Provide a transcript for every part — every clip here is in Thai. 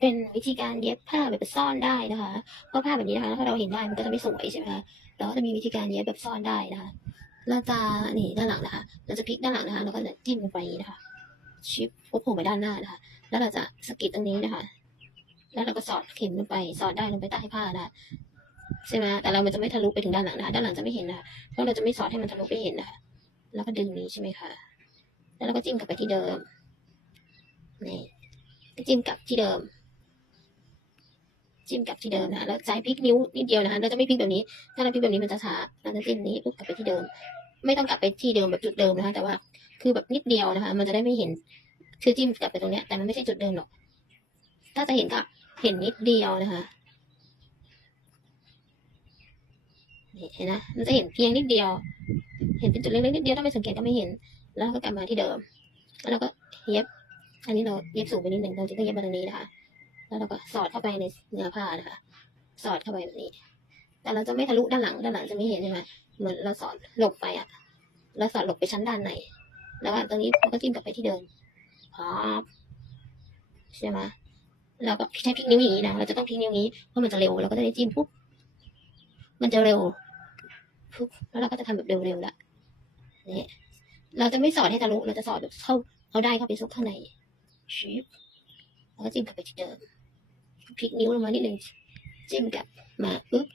เป็นวิธีการเย็บผ้าแบบซ่อนได้นะคะเพราะผ้าแบบนี้นะคะถ้าเราเห็นได้มันก็จะไม่สวยใช่ไหมคะเราก็จะมีวิธีการเย็บแบบซ่อนได้นะคะ เราจะนี่ด้านหลังนะคะ เราจะพลิกด้านหลังนะคะ เราก็จะจิ้มลงไปนี้นะคะ ชิปโผล่ไปด้านหน้านะคะ แล้วเราจะสกิดตรงนี้นะคะ แล้วเราก็สอดเข็มลงไป สอดได้ลงไปใต้ผ้านะคะใช่ไหมแต่เรามันจะไม่ทะลุไปถึงด้านหลังนะคะ ด้านหลังจะไม่เห็นนะคะ เพราะเราจะไม่สอดให้มันทะลุไปเห็นนะคะ แล้วก็ดึงนี้ใช่ไหมคะ แล้วเราก็จิ้มกลับไปที่เดิม นี่จิ้มกลับที่เดิม จิ้มกลับที่เดิมนะคะแล้วใช้พลิกนิ้วนิดเดียวนะคะเราจะไม่พลิกแบบนี้ ถ้าเราพลิกแบบนี้มันจะช้าเราจะจิ้มนี้ปุ๊บกลับไปที่เดิม ไม่ต้องกลับไปที่เดิมแบบจุดเดิมนะคะ แต่ว่าคือแบบนิดเดียวนะคะ มันจะได้ไม่เห็นคือจิ้มกลับไปตรงเนี้ยแต่มันไม่ใช่จุดเดิมหรอก ถ้าจะเห็นก็เห็นนิดเดียวนะคะเห็นนะมันจะเห็นเพียงนิดเดียว เห็นเป็นจุดเล็กๆนิดเดียวถ้าไม่สังเกตก็ไม่เห็น แล้วก็กลับมาที่เดิม แล้วเราก็เย็บ อันนี้เราเย็บสูงไปนิดหนึ่งเราจะต้องเย็บมาตรงนี้นะคะ แล้วเราก็สอดเข้าไปในเนื้อผ้านะคะ สอดเข้าไปแบบนี้ แต่เราจะไม่ทะลุด้านหลังด้านหลังจะไม่เห็นใช่ไหมเหมือนเราสอดหลบไปอะแล้วสอดหลบไปชั้นด้านในแล้วก็ตรงนี้เราก็จิ้มกลับไปที่เดิมพับใช่ไหมเราก็ใช้พลิกนิ้วอย่างนี้นะเราจะต้องพลิกนิ้วอย่างนี้เพราะมันจะเร็วเราก็จะได้จิ้มปุ๊บมันจะเร็วปุ๊บแล้วเราก็จะทำแบบเร็วๆละนี่เราจะไม่สอดให้ทะลุเราจะสอดแบบเข้าเอาได้เข้าไปซุกข้างในชิป แล้วก็จิ้มกลับไปที่เดิมพลิกนิ้วลงมานิดนึงจิ้มกลับมาปึ๊บ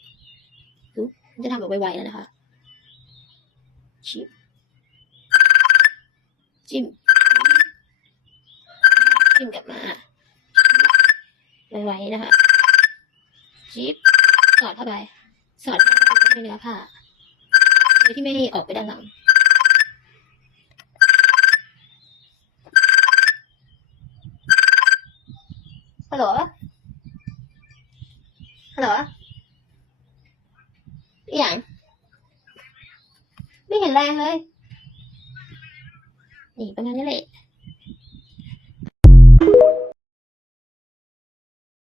ปึ๊บจะทำแบบไวๆแล้วนะคะชิปจิ้มจิ้มกลับมาไวๆนะคะชิปสอดเข้าไป สอดเข้าไปในเนื้อผ้าโดยที่ไม่ให้ออกไปด้านหลัง ฮัลโหล ฮัลโหลอหย่างไม่เห็นแรงเลย นี่ประมาณนี้แหละ